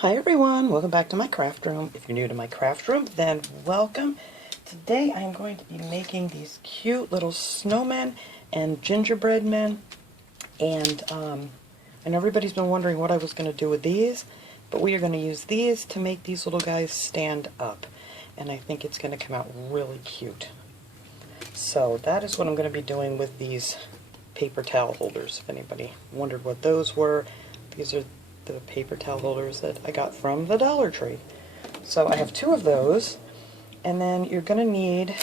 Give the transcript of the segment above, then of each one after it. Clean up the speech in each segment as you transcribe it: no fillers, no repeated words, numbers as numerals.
Hi everyone, welcome back to my craft room. If you're new to my craft room, then welcome. Today I'm going to be making these cute little snowmen and gingerbread men. And I know everybody's been wondering what I was going to do with these, but we are going to use these to make these little guys stand up. And I think it's going to come out really cute. So that is what I'm going to be doing with these paper towel holders. If anybody wondered what those were, these are the paper towel holders that I got from the Dollar Tree. So I have two of those, and then you're going to need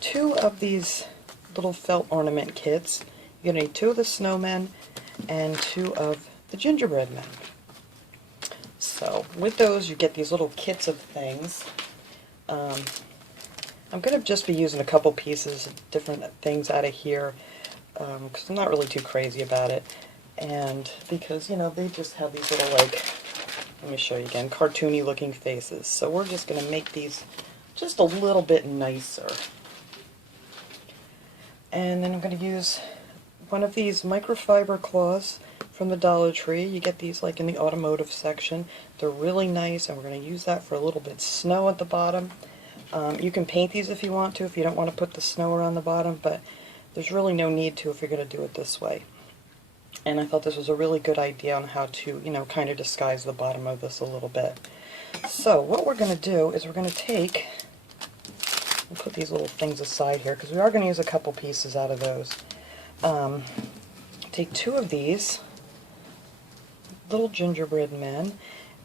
two of these little felt ornament kits. You're going to need two of the snowmen and two of the gingerbread men. So with those you get these little kits of things. I'm going to just be using a couple pieces of different things out of here because I'm not really too crazy about it. And because, you know, they just have these little, like, let me show you again, cartoony looking faces. So we're just going to make these just a little bit nicer. And then I'm going to use one of these microfiber cloths from the Dollar Tree. You get these like in the automotive section. They're really nice, and we're going to use that for a little bit of snow at the bottom. You can paint these if you want to, if you don't want to put the snow around the bottom, but there's really no need to if you're going to do it this way. And I thought this was a really good idea on how to, you know, kind of disguise the bottom of this a little bit. So what we're going to do is we're going to take and put these little things aside here because we are going to use a couple pieces out of those. Take two of these little gingerbread men,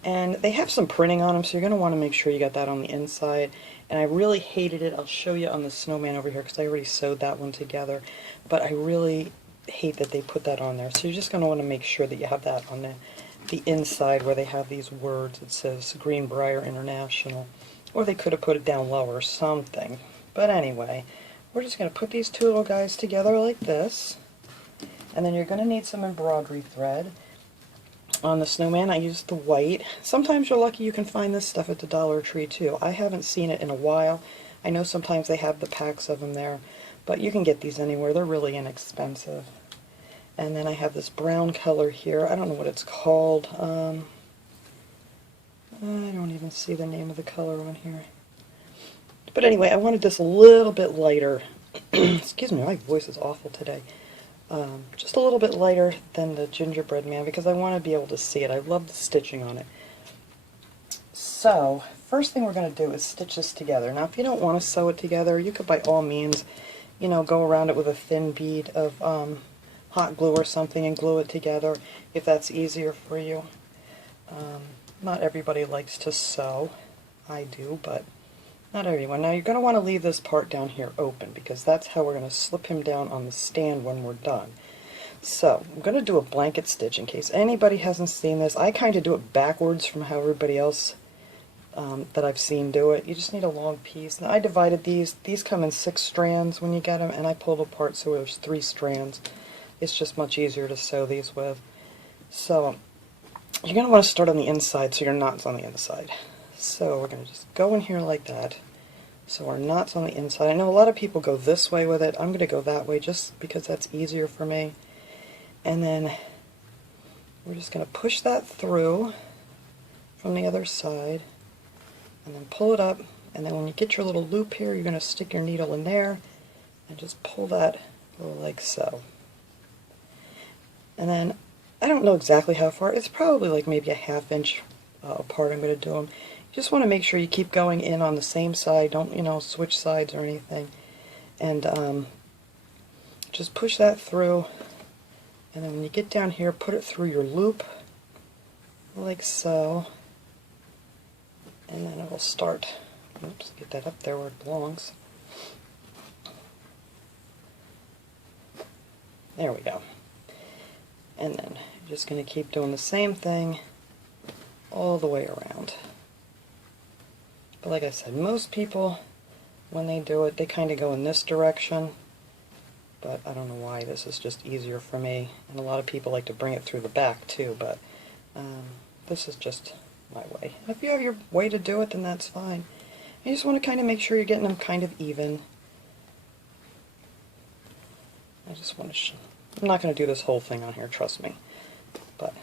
and they have some printing on them, so you're going to want to make sure you got that on the inside. And I really hated it. I'll show you on the snowman over here because I already sewed that one together, but I really hate that they put that on there. So you're just going to want to make sure that you have that on the inside where they have these words. It says Greenbrier International, or they could have put it down lower or something. But anyway, we're just going to put these two little guys together like this, and then you're going to need some embroidery thread. On the snowman I used the white. Sometimes you're lucky you can find this stuff at the Dollar Tree too. I haven't seen it in a while. I know sometimes they have the packs of them there, but you can get these anywhere. They're really inexpensive. And then I have this brown color here. I don't know what it's called. I don't even see the name of the color on here. But anyway, I wanted this a little bit lighter. Excuse me, my voice is awful today. Just a little bit lighter than the gingerbread man because I want to be able to see it. I love the stitching on it. So, first thing we're going to do is stitch this together. Now, if you don't want to sew it together, you could by all means, you know, go around it with a thin bead of hot glue or something and glue it together if that's easier for you. Not everybody likes to sew. I do, but not everyone. Now you're going to want to leave this part down here open because that's how we're going to slip him down on the stand when we're done. So I'm going to do a blanket stitch in case anybody hasn't seen this. I kind of do it backwards from how everybody else that I've seen do it. You just need a long piece. Now I divided these. These come in 6 strands when you get them, and I pulled apart so there's 3 strands. It's just much easier to sew these with. So you're going to want to start on the inside so your knot's on the inside. So we're going to just go in here like that. So our knot's on the inside. I know a lot of people go this way with it. I'm going to go that way just because that's easier for me. And then we're just going to push that through from the other side and then pull it up. And then when you get your little loop here, you're going to stick your needle in there and just pull that like so. And then, I don't know exactly how far, it's probably like maybe a ½ inch apart I'm going to do them. You just want to make sure you keep going in on the same side, don't, you know, switch sides or anything. And just push that through, and then when you get down here, put it through your loop, like so. And then it will start, oops, get that up there where it belongs. There we go. And then you're just going to keep doing the same thing all the way around. But like I said, most people, when they do it, they kind of go in this direction. But I don't know why. This is just easier for me. And a lot of people like to bring it through the back too, but this is just my way. And if you have your way to do it, then that's fine. You just want to kind of make sure you're getting them kind of even. I just want to I'm not going to do this whole thing on here, trust me. But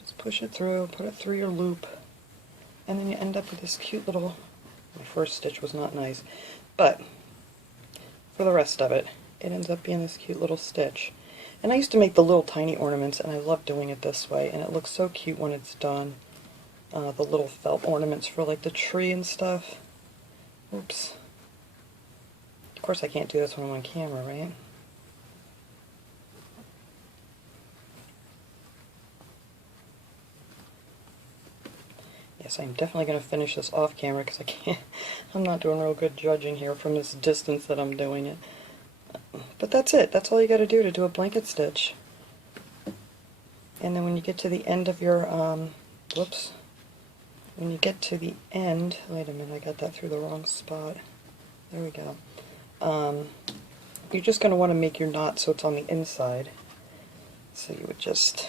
just push it through, put it through your loop, and then you end up with this cute little, my first stitch was not nice, but for the rest of it, it ends up being this cute little stitch. And I used to make the little tiny ornaments, and I love doing it this way, and it looks so cute when it's done. The little felt ornaments for like the tree and stuff. Oops. Of course I can't do this when I'm on camera, right? Yes, I'm definitely going to finish this off camera because I can't, I'm not doing real good judging here from this distance that I'm doing it. But that's it. That's all you got to do a blanket stitch. And then when you get to the end of your, whoops. When you get to the end, wait a minute, I got that through the wrong spot. There we go. You're just going to want to make your knot so it's on the inside. So you would just,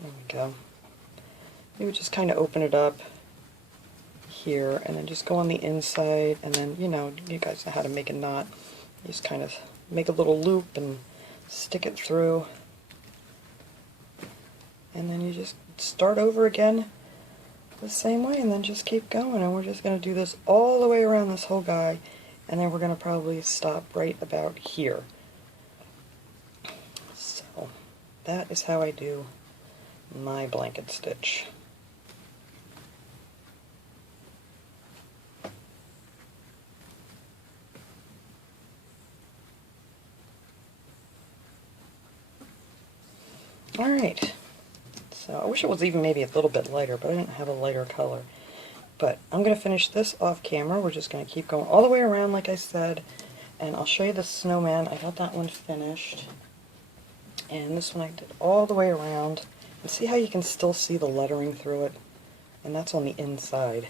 there we go. You would just kind of open it up here and then just go on the inside, and then, you know, you guys know how to make a knot. You just kind of make a little loop and stick it through. And then you just start over again the same way and then just keep going. And we're just going to do this all the way around this whole guy, and then we're going to probably stop right about here. So that is how I do my blanket stitch. Alright, so I wish it was even maybe a little bit lighter, but I didn't have a lighter color. But I'm going to finish this off camera. We're just going to keep going all the way around like I said, and I'll show you the snowman. I got that one finished, and this one I did all the way around. And see how you can still see the lettering through it? And that's on the inside.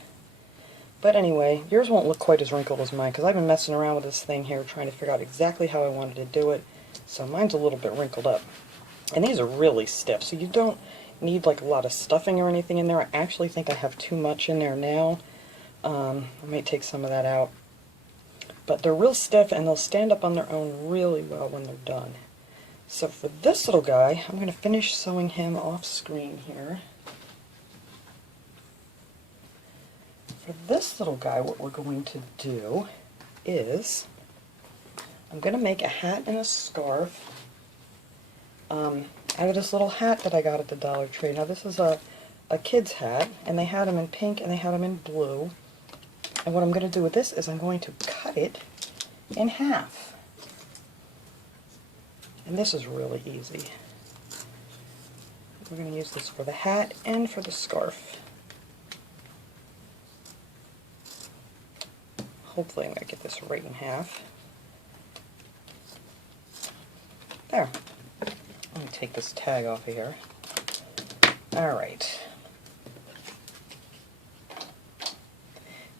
But anyway, yours won't look quite as wrinkled as mine because I've been messing around with this thing here trying to figure out exactly how I wanted to do it. So mine's a little bit wrinkled up. And these are really stiff, so you don't need like a lot of stuffing or anything in there. I actually think I have too much in there now. I might take some of that out. But they're real stiff and they'll stand up on their own really well when they're done. So for this little guy, I'm going to finish sewing him off screen here. For this little guy, what we're going to do is I'm going to make a hat and a scarf out of this little hat that I got at the Dollar Tree. Now this is a kid's hat, and they had them in pink and they had them in blue. And what I'm going to do with this is I'm going to cut it in half. And this is really easy. We're going to use this for the hat and for the scarf. Hopefully I'm going to get this right in half. There. Let me take this tag off of here. Alright.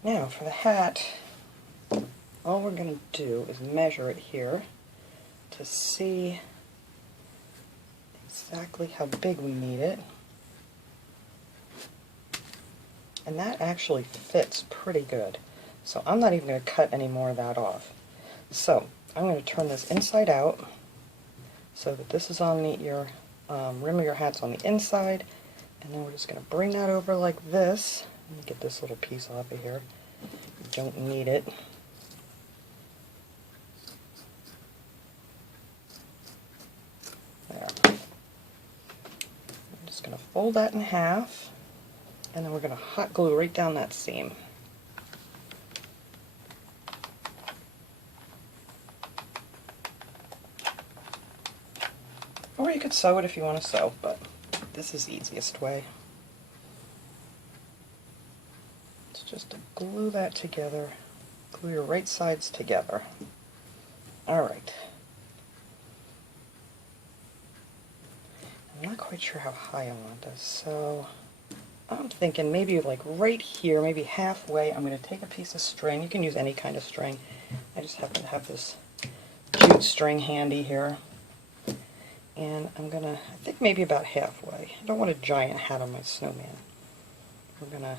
Now for the hat, all we're going to do is measure it here to see exactly how big we need it. And that actually fits pretty good. So I'm not even going to cut any more of that off. So I'm going to turn this inside out so that this is on your rim of your hat's on the inside, and then we're just going to bring that over like this. Let me get this little piece off of here. You don't need it. There. I'm just going to fold that in half, and then we're going to hot glue right down that seam. Or you could sew it if you want to sew, but this is the easiest way. It's just to glue that together, glue your right sides together. Alright. I'm not quite sure how high I want this, so I'm thinking maybe like right here, maybe halfway, I'm going to take a piece of string. You can use any kind of string. I just happen to have this jute string handy here. And I'm going to, I think maybe about halfway. I don't want a giant hat on my snowman. We're going to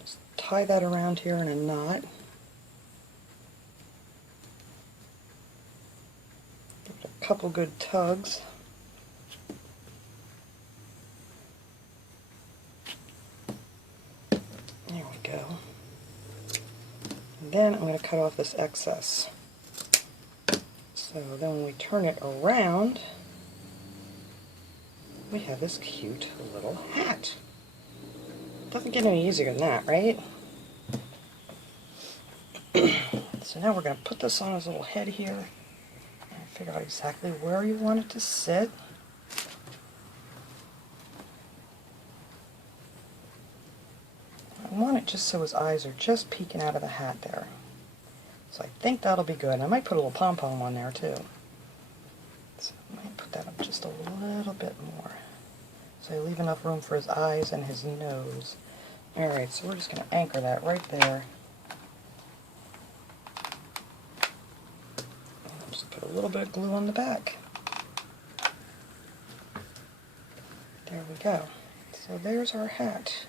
just tie that around here in a knot. Give it a couple good tugs. go. And then I'm going to cut off this excess. So then when we turn it around, we have this cute little hat. Doesn't get any easier than that, right? So now we're going to put this on his little head here and figure out exactly where you want it to sit. I want it just so his eyes are just peeking out of the hat there. So I think that'll be good. I might put a little pom-pom on there too. So I might put that up just a little bit more. So I leave enough room for his eyes and his nose. Alright, so we're just going to anchor that right there. And just put a little bit of glue on the back. There we go. So there's our hat.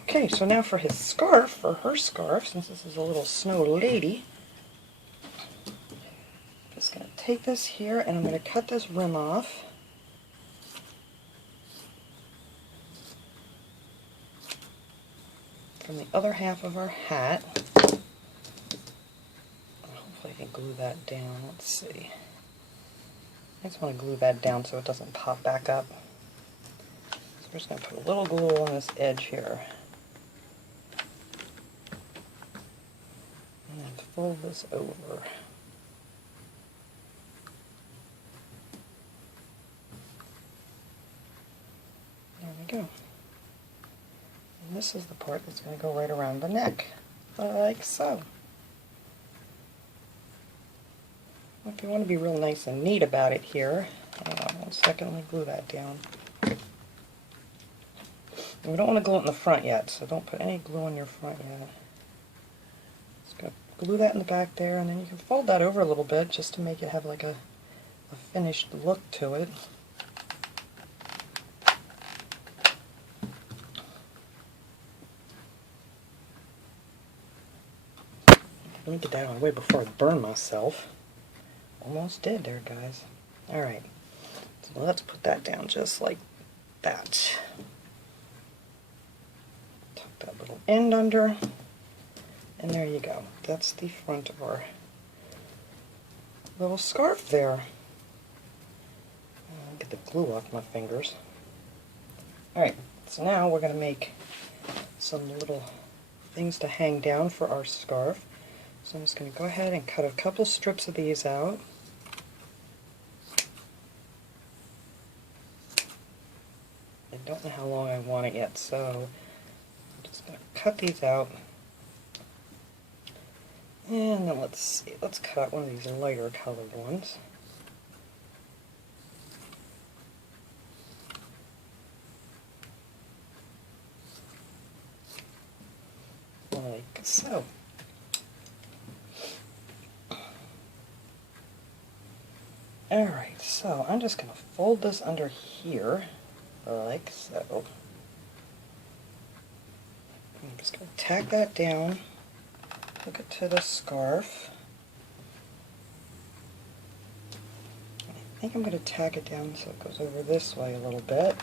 Okay, so now for his scarf, or her scarf, since this is a little snow lady, I'm just going to take this here and I'm going to cut this rim off. From the other half of our hat. Hopefully I can glue that down. Let's see. I just want to glue that down so it doesn't pop back up. So we're just going to put a little glue on this edge here. And then fold this over. There we go. And this is the part that's going to go right around the neck, like so. If you want to be real nice and neat about it here, hang on 1 second, let me glue that down. And we don't want to glue it in the front yet, so don't put any glue on your front yet. Just going to glue that in the back there, and then you can fold that over a little bit just to make it have like a finished look to it. Let me get that out of the way before I burn myself. Almost did there, guys. Alright, so let's put that down just like that. Tuck that little end under, and there you go. That's the front of our little scarf there. I'll get the glue off my fingers. Alright, so now we're going to make some little things to hang down for our scarf. So I'm just going to go ahead and cut a couple strips of these out. I don't know how long I want it yet, so I'm just going to cut these out. And then let's see, let's cut out one of these lighter colored ones. Like so. Alright, so I'm just going to fold this under here, like so. I'm just going to tack that down, hook it to the scarf. I think I'm going to tack it down so it goes over this way a little bit.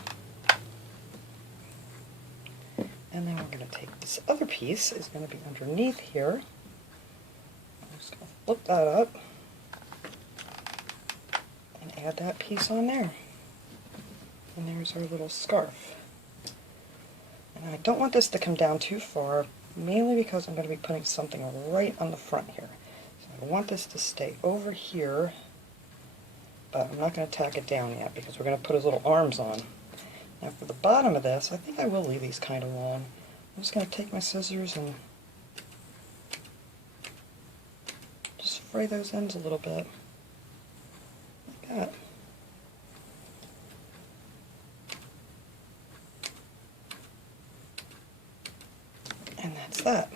And then we're going to take this other piece, is going to be underneath here. I'm just going to flip that up. Add that piece on there. And there's our little scarf. And I don't want this to come down too far, mainly because I'm going to be putting something right on the front here. So I want this to stay over here, but I'm not going to tack it down yet because we're going to put his little arms on. Now for the bottom of this, I think I will leave these kind of long. I'm just going to take my scissors and just fray those ends a little bit. That. And that's that.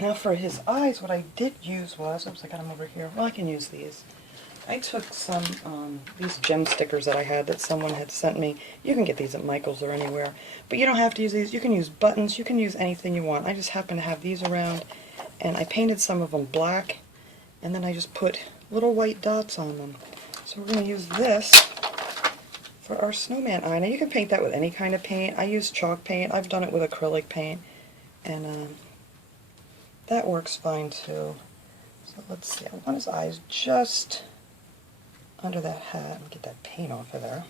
Now for his eyes, what I did use was, oops, I got them over here. Well, I can use these. I took some, these gem stickers that I had that someone had sent me. You can get these at Michael's or anywhere. But you don't have to use these. You can use buttons. You can use anything you want. I just happen to have these around. And I painted some of them black. And then I just put little white dots on them. So we're going to use this for our Snowman Eye. Now you can paint that with any kind of paint. I use chalk paint. I've done it with acrylic paint, and that works fine too. So let's see, I want his eyes just under that hat. Get that paint off of there.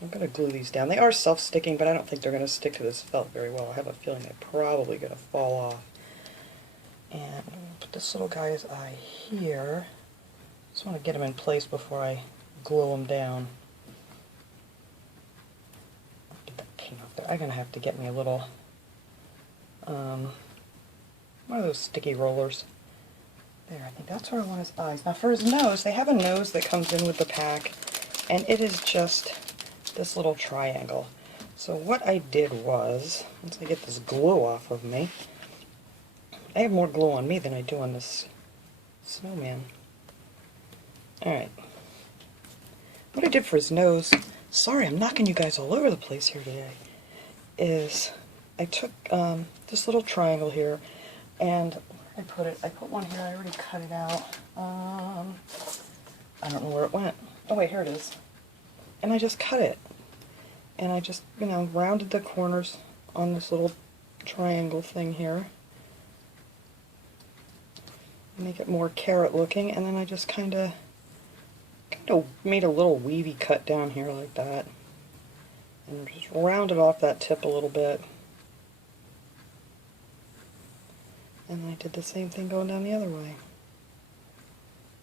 I'm going to glue these down. They are self-sticking, but I don't think they're going to stick to this felt very well. I have a feeling they're probably going to fall off. And I'm going to put this little guy's eye here. Just want to get him in place before I glue him down. Get that paint off there. I'm going to have to get me a little, one of those sticky rollers. There, I think that's where I want his eyes. Now for his nose, they have a nose that comes in with the pack, and it is just this little triangle. So what I did was, once I get this glue off of me, I have more glue on me than I do on this snowman. Alright. What I did for his nose, sorry I'm knocking you guys all over the place here today, is I took this little triangle here, and I put one here, I already cut it out. I don't know where it went. Oh wait, here it is. And I just cut it. And I just, rounded the corners on this little triangle thing here. Make it more carrot looking, and then I just kind of made a little weavy cut down here like that. And just rounded off that tip a little bit. And I did the same thing going down the other way.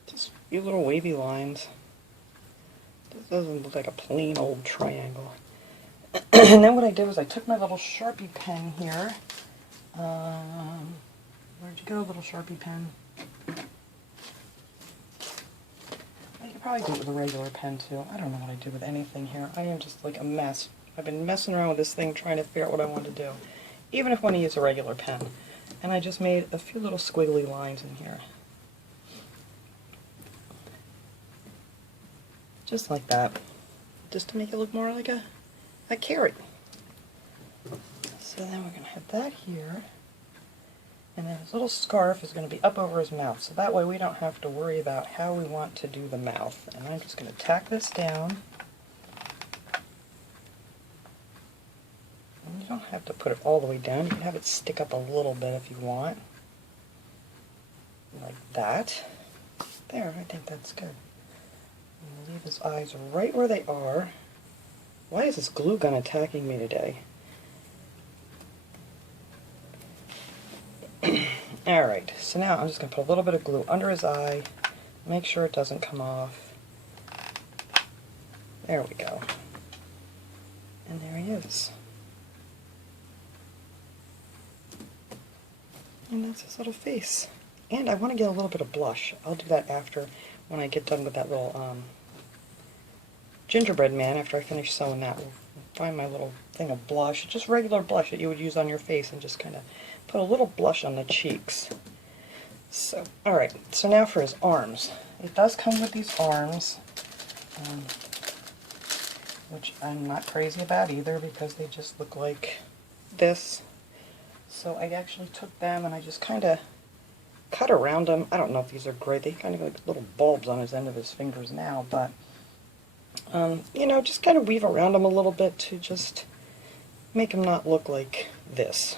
Just a few little wavy lines. This doesn't look like a plain old triangle. And then what I did was I took my little Sharpie pen here. Where'd you go, little Sharpie pen? I could probably do it with a regular pen too. I don't know what I do with anything here. I am just like a mess. I've been messing around with this thing trying to figure out what I want to do. Even if I want to use a regular pen. And I just made a few little squiggly lines in here. Just like that. Just to make it look more like a carrot. So then we're going to have that here. And then his little scarf is going to be up over his mouth. So that way we don't have to worry about how we want to do the mouth. And I'm just going to tack this down. And you don't have to put it all the way down. You can have it stick up a little bit if you want. Like that. There, I think that's good. And leave his eyes right where they are. Why is this glue gun attacking me today? Alright, so now I'm just going to put a little bit of glue under his eye, make sure it doesn't come off. There we go. And there he is. And that's his little face. And I want to get a little bit of blush. I'll do that after, when I get done with that little gingerbread man, after I finish sewing that. We'll find my little thing of blush, just regular blush that you would use on your face, and just kind of put a little blush on the cheeks. So, alright, so now for his arms. It does come with these arms, which I'm not crazy about either, because they just look like this. So I actually took them and I just kind of cut around them. I don't know if these are great. They kind of like little bulbs on his end of his fingers now, but just kind of weave around them a little bit to just make them not look like this.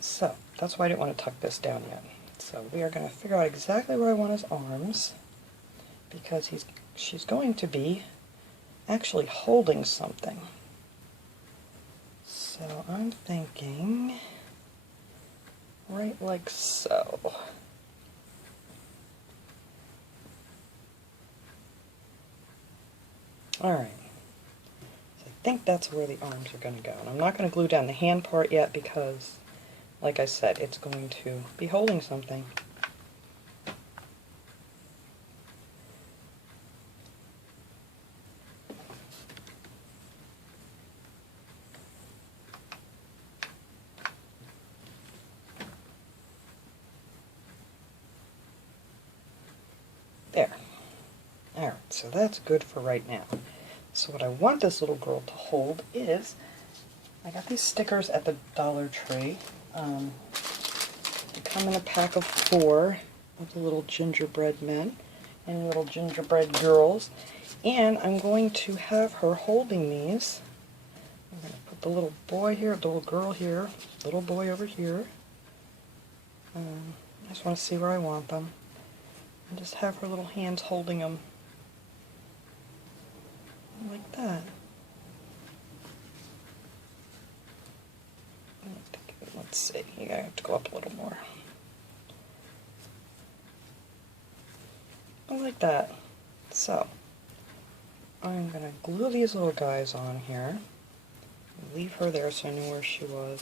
So, that's why I didn't want to tuck this down yet. So we are going to figure out exactly where I want his arms, because she's going to be actually holding something. So I'm thinking right like so. Alright. So I think that's where the arms are going to go. And I'm not going to glue down the hand part yet because, like I said, it's going to be holding something. There. Alright, so that's good for right now. So what I want this little girl to hold is, I got these stickers at the Dollar Tree. They come in a pack of 4, of the little gingerbread men and little gingerbread girls. And I'm going to have her holding these. I'm going to put the little boy here, the little girl here, little boy over here. I just want to see where I want them. And just have her little hands holding them like that. Let's see, you have to go up a little more. Like that. So, I'm going to glue these little guys on here. Leave her there so I knew where she was.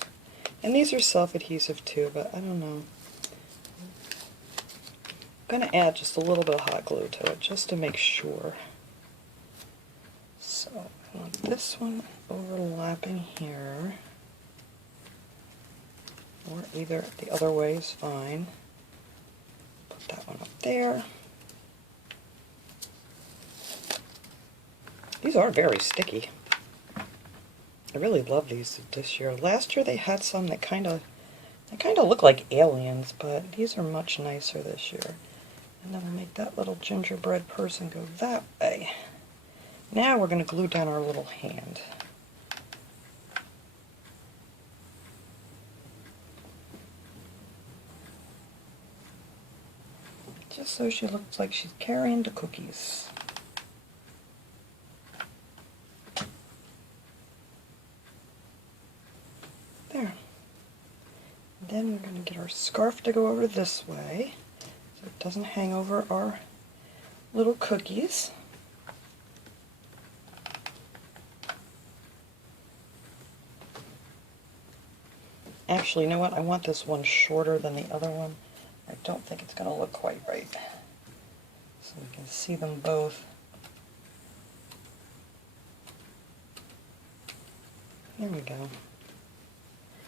And these are self-adhesive too, but I don't know. I'm going to add just a little bit of hot glue to it, just to make sure. So, I want this one overlapping here. Or either the other way is fine. Put that one up there. These are very sticky. I really love these this year. Last year they had some that kind of look like aliens, but these are much nicer this year. And then we'll make that little gingerbread person go that way. Now we're going to glue down our little hand. Just so she looks like she's carrying the cookies. There. Then we're going to get our scarf to go over this way so it doesn't hang over our little cookies. Actually, you know what? I want this one shorter than the other one. I don't think it's going to look quite right. So we can see them both. There we go.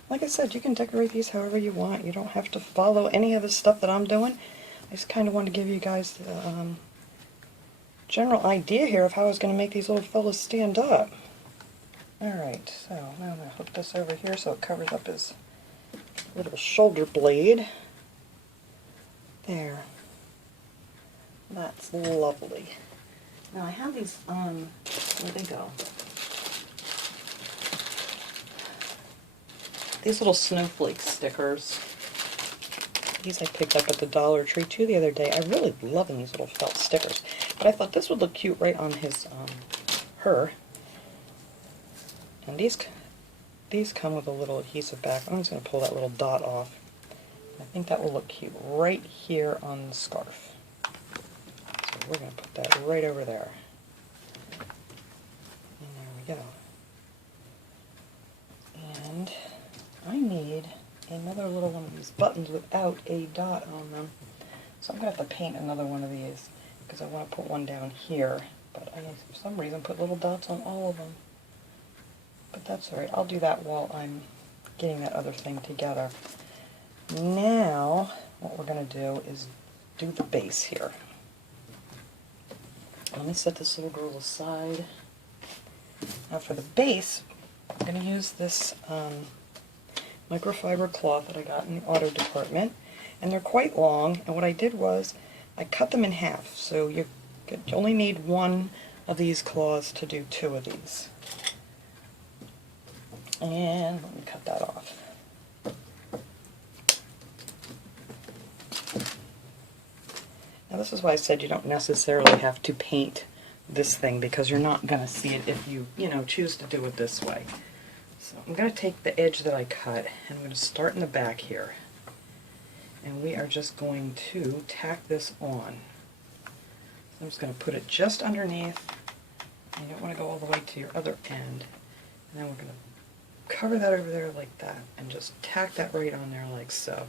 Like I said, you can decorate these however you want. You don't have to follow any of the stuff that I'm doing. I just kind of wanted to give you guys the general idea here of how I was going to make these little fellas stand up. Alright, so now I'm going to hook this over here so it covers up his little shoulder blade. There. That's lovely. Now I have these, where'd they go? These little Snowflake stickers. These I picked up at the Dollar Tree too the other day. I really love these little felt stickers. But I thought this would look cute right on his, her. And these come with a little adhesive back. I'm just going to pull that little dot off. I think that will look cute right here on the scarf. So we're going to put that right over there. And there we go. And I need another little one of these buttons without a dot on them. So I'm going to have to paint another one of these because I want to put one down here. But I, for some reason, put little dots on all of them. But that's alright. I'll do that while I'm getting that other thing together. Now, what we're going to do is do the base here. Let me set this little girl aside. Now for the base, I'm going to use this microfiber cloth that I got in the auto department. And they're quite long, and what I did was I cut them in half. So you only need one of these cloths to do two of these. And let me cut that off. Now this is why I said you don't necessarily have to paint this thing because you're not going to see it if you choose to do it this way. So I'm going to take the edge that I cut and I'm going to start in the back here. And we are just going to tack this on. I'm just going to put it just underneath. You don't want to go all the way to your other end. And then we're going to cover that over there like that and just tack that right on there like so.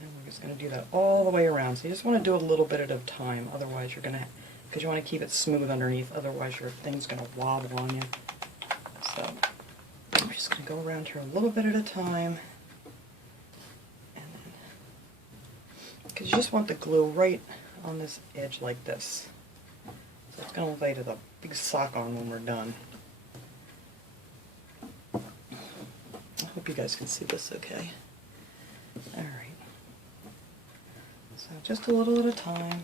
And we're just going to do that all the way around. So you just want to do a little bit at a time, otherwise you're going to, because you want to keep it smooth underneath, otherwise your thing's going to wobble on you. So I'm just going to go around here a little bit at a time. Because you just want the glue right on this edge like this. So it's going to look like a big sock on when we're done. I hope you guys can see this okay. Alright. So just a little at a time.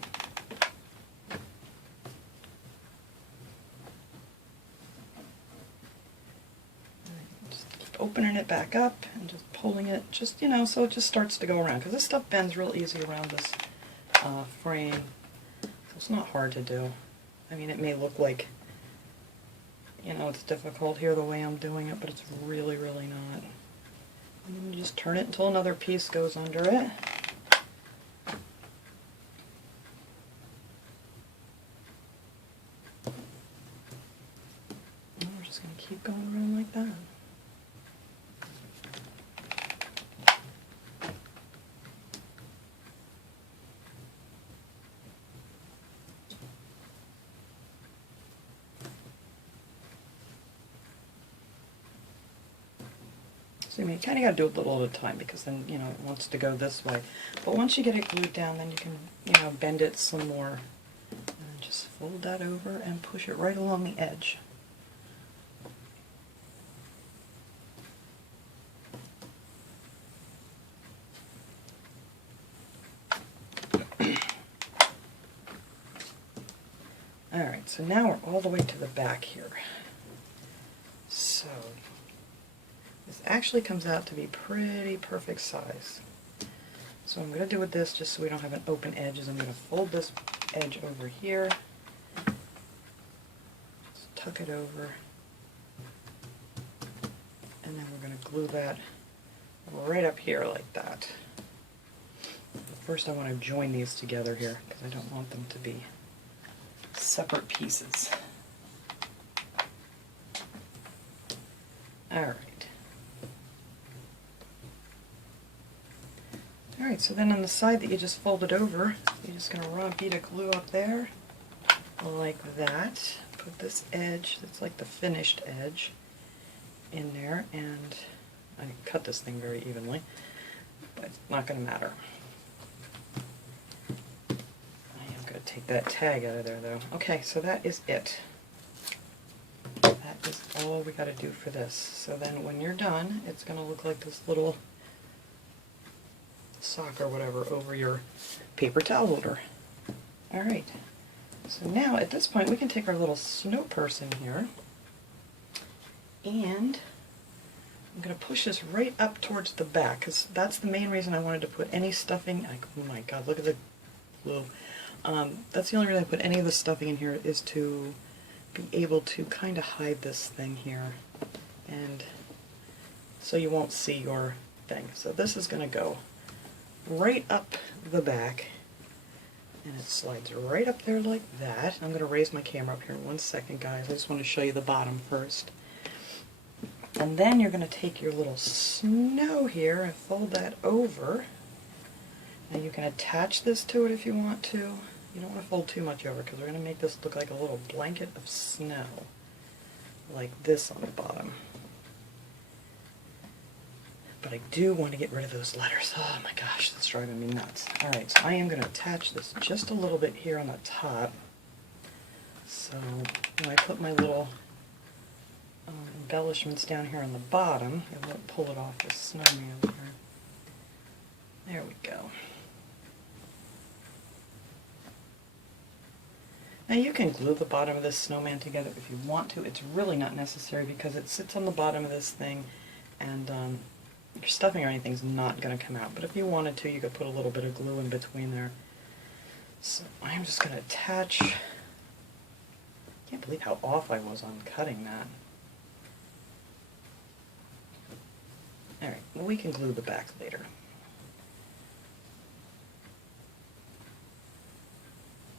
Just keep opening it back up and just pulling it, just, you know, so it just starts to go around, because this stuff bends real easy around this frame, so it's not hard to do. I mean, it may look like, you know, it's difficult here the way I'm doing it, but it's really, really not. And then you just turn it until another piece goes under it. And we're just going to keep going around like that. So you kind of got to do it a little at a time, because then, you know, it wants to go this way. But once you get it glued down, then you can, you know, bend it some more. And just fold that over and push it right along the edge. Alright, so now we're all the way to the back here. So this actually comes out to be pretty perfect size. So what I'm going to do with this, just so we don't have an open edge, is I'm going to fold this edge over here, just tuck it over, and then we're going to glue that right up here like that. First I want to join these together here, because I don't want them to be separate pieces. Alright. Alright, so then on the side that you just folded over, you're just going to run a bead of glue up there, like that. Put this edge, that's like the finished edge, in there, and I cut this thing very evenly, but it's not going to matter. I am going to take that tag out of there though. Okay, so that is it. That is all we got to do for this. So then when you're done, it's going to look like this little sock or whatever over your paper towel holder. Alright, so now at this point we can take our little snow person here, and I'm going to push this right up towards the back, because that's the main reason I wanted to put any stuffing. Oh my god, look at the glue. That's the only reason I put any of the stuffing in here, is to be able to kind of hide this thing here, and so you won't see your thing. So this is going to go right up the back, and it slides right up there like that. I'm going to raise my camera up here in 1 second, guys. I just want to show you the bottom first. And then you're going to take your little snow here and fold that over. Now you can attach this to it if you want to. You don't want to fold too much over, because we're going to make this look like a little blanket of snow, like this on the bottom. But I do want to get rid of those letters. Oh my gosh, that's driving me nuts. Alright, so I am going to attach this just a little bit here on the top. So when I put my little embellishments down here on the bottom, I won't pull it off the snowman here. There we go. Now you can glue the bottom of this snowman together if you want to. It's really not necessary, because it sits on the bottom of this thing, and your stuffing or anything's not going to come out. But if you wanted to, you could put a little bit of glue in between there. So I'm just going to attach. I can't believe how off I was on cutting that. Alright, well, we can glue the back later.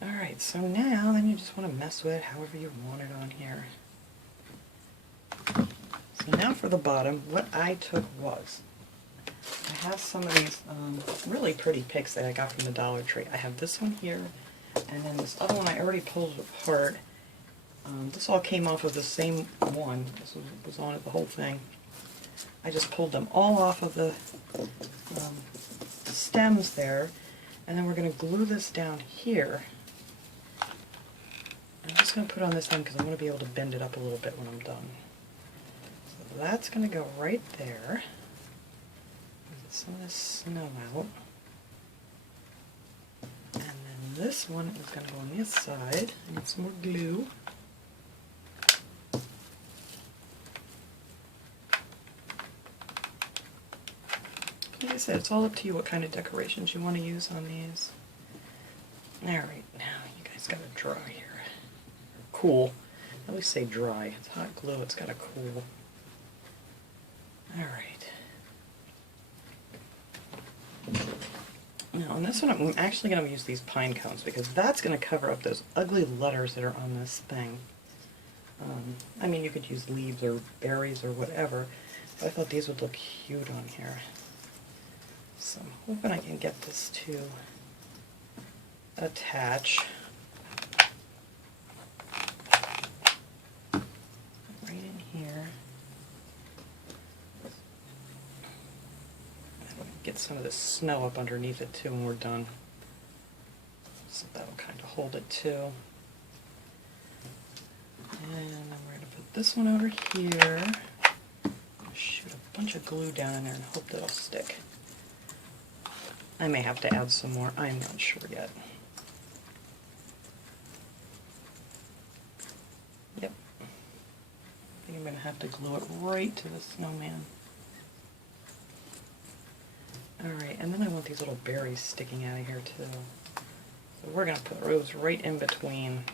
Alright, so now then you just want to mess with it however you want it on here. So now for the bottom, what I took was, I have some of these really pretty picks that I got from the Dollar Tree. I have this one here, and then this other one I already pulled apart. This all came off of the same one. This was on it, the whole thing. I just pulled them all off of the stems there, and then we're going to glue this down here. I'm just going to put on this end because I'm going to be able to bend it up a little bit when I'm done. So that's going to go right there. Get some of this snow out. this one is going to go on this side. I need some more glue. Like I said, it's all up to you what kind of decorations you want to use on these. Alright, now you guys got to dry here. Cool. At least say dry. It's hot glue, it's got to cool. Alright. Now on this one I'm actually going to use these pine cones because that's going to cover up those ugly letters that are on this thing. I mean, you could use leaves or berries or whatever, but I thought these would look cute on here. So I'm hoping I can get this to attach. Right in here. Get some of the snow up underneath it too when we're done. So that'll kind of hold it too. And then we're going to put this one over here. Shoot a bunch of glue down in there and hope that'll stick. I may have to add some more, I'm not sure yet. Yep. I think I'm going to have to glue it right to the snowman. Alright, and then I want these little berries sticking out of here too. So we're going to put those right in between.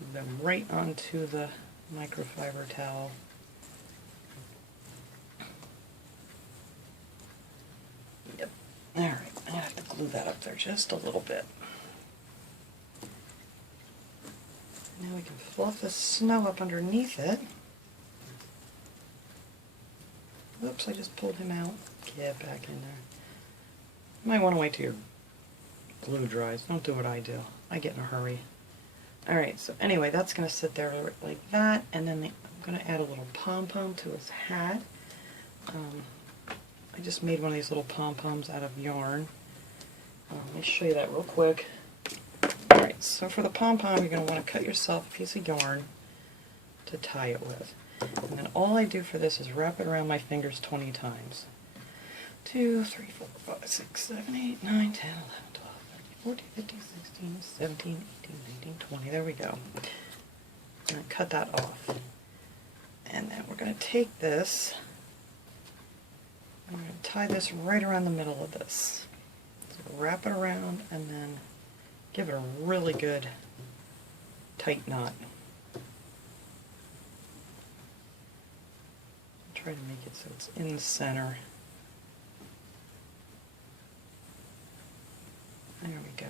Move them right onto the microfiber towel. Yep. Alright, I have to glue that up there just a little bit. Now we can fluff the snow up underneath it. Oops, I just pulled him out. Get back in there. You might want to wait till your glue dries. Don't do what I do. I get in a hurry. Alright, so anyway, that's going to sit there like that, and then I'm going to add a little pom-pom to his hat. I just made one of these little pom-poms out of yarn. Let me show you that real quick. Alright, so for the pom-pom, you're going to want to cut yourself a piece of yarn to tie it with. And then all I do for this is wrap it around my fingers 20 times. 2, 3, 4, 5, 6, 7, 8, 9, 10, 11, 12, 13, 14, 15, 16, 17, 18, 19, 20. There we go. And I cut that off. And then we're going to take this, and we're going to tie this right around the middle of this. So wrap it around and then give it a really good tight knot. Try to make it so it's in the center. There we go.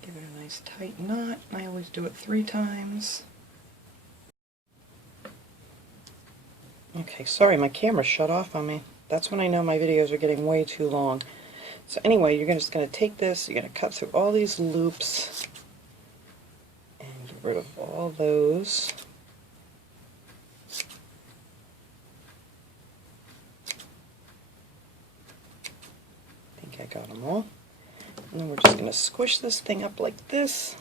Give it a nice tight knot. I always do it 3 times. Okay, sorry, my camera shut off on me. That's when I know my videos are getting way too long. So anyway, you're just going to take this, you're going to cut through all these loops and get rid of all those. I got them all. And then we're just going to squish this thing up like this.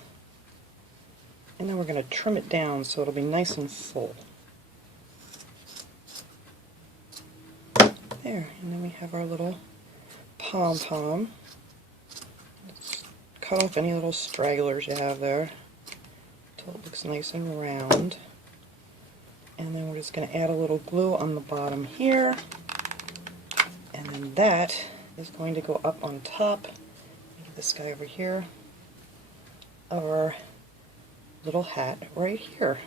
And then we're going to trim it down so it'll be nice and full. There, and then we have our little pom-pom. Cut off any little stragglers you have there until it looks nice and round. And then we're just going to add a little glue on the bottom here. And then that is going to go up on top, maybe this guy over here, of our little hat right here.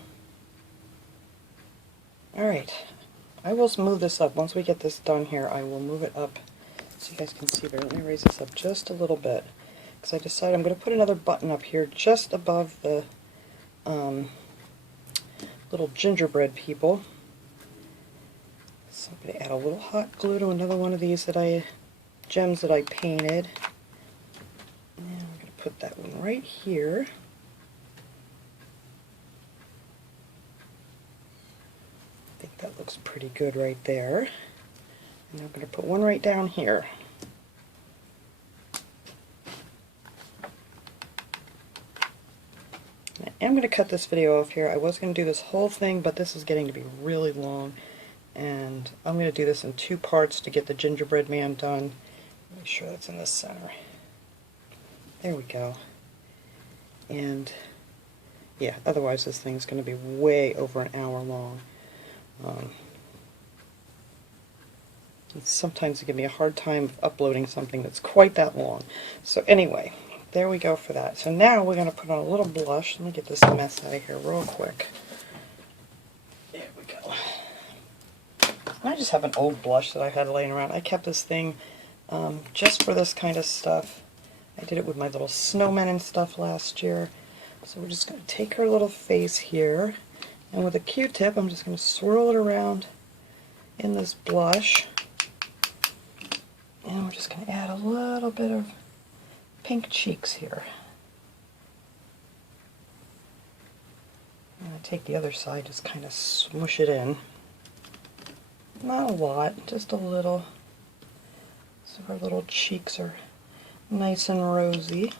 Alright, I will move this up. Once we get this done here, I will move it up so you guys can see better. Let me raise this up just a little bit, because I decided I'm going to put another button up here just above the little gingerbread people. So I'm going to add a little hot glue to another one of these gems that I painted. And we're going to put that one right here. I think that looks pretty good right there. And I'm going to put one right down here. I am going to cut this video off here. I was going to do this whole thing, but this is getting to be really long. And I'm going to do this in 2 parts to get the gingerbread man done. Make sure that's in the center. There we go. And yeah, otherwise this thing's going to be way over an hour long. Sometimes it can be a hard time uploading something that's quite that long. So anyway, there we go for that. So now we're going to put on a little blush. Let me get this mess out of here real quick. There we go. I just have an old blush that I had laying around. I kept this thing just for this kind of stuff. I did it with my little snowmen and stuff last year. So we're just going to take her little face here, and with a Q-tip I'm just going to swirl it around in this blush. And we're just going to add a little bit of pink cheeks here. I'm going to take the other side, just kind of smoosh it in. Not a lot, just a little, so her little cheeks are nice and rosy.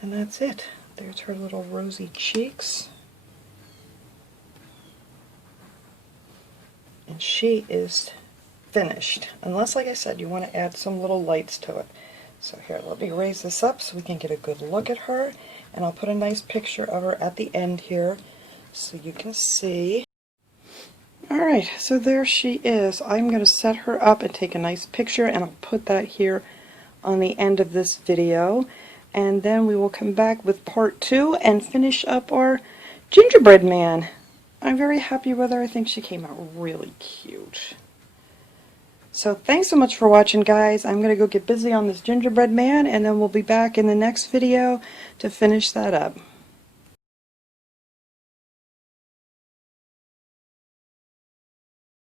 And that's it. There's her little rosy cheeks. And she is finished. Unless, like I said, you want to add some little lights to it. So here, let me raise this up so we can get a good look at her. And I'll put a nice picture of her at the end here so you can see. Alright, so there she is. I'm going to set her up and take a nice picture, and I'll put that here on the end of this video. And then we will come back with part 2 and finish up our gingerbread man. I'm very happy with her. I think she came out really cute. So thanks so much for watching, guys. I'm going to go get busy on this gingerbread man, and then we'll be back in the next video to finish that up.